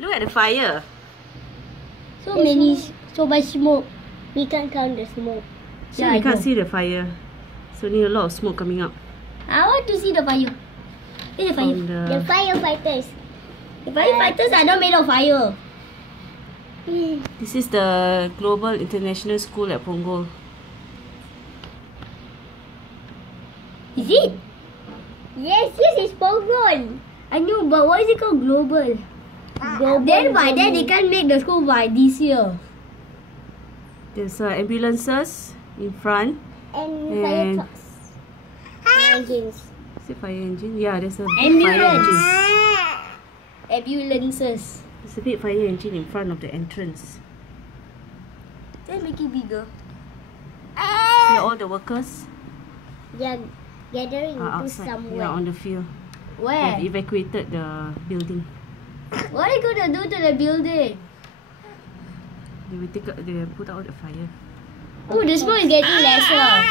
Look at the fire. So much smoke. We can't count the smoke. So we can't see the fire. So only a lot of smoke coming up. I want to see the fire. Where's the fire? The firefighters. The firefighters are not made of fire. This is the Global International School at Punggol. Is it? Yes, it's Punggol. I know, but why is it called Global? Then by then they can't make the school by this year. There's ambulances in front. And fire trucks. Fire engines. Is it fire engine? Yeah, there's a Ambulance. fire engine. Ambulances. There's a big fire engine in front of the entrance. Let's make it bigger. See all the workers They're gathering are to outside. somewhere. Yeah, on the field. Where? They've evacuated the building. What are you gonna do to the building? They will put out the fire. Oh, the smoke is getting lesser.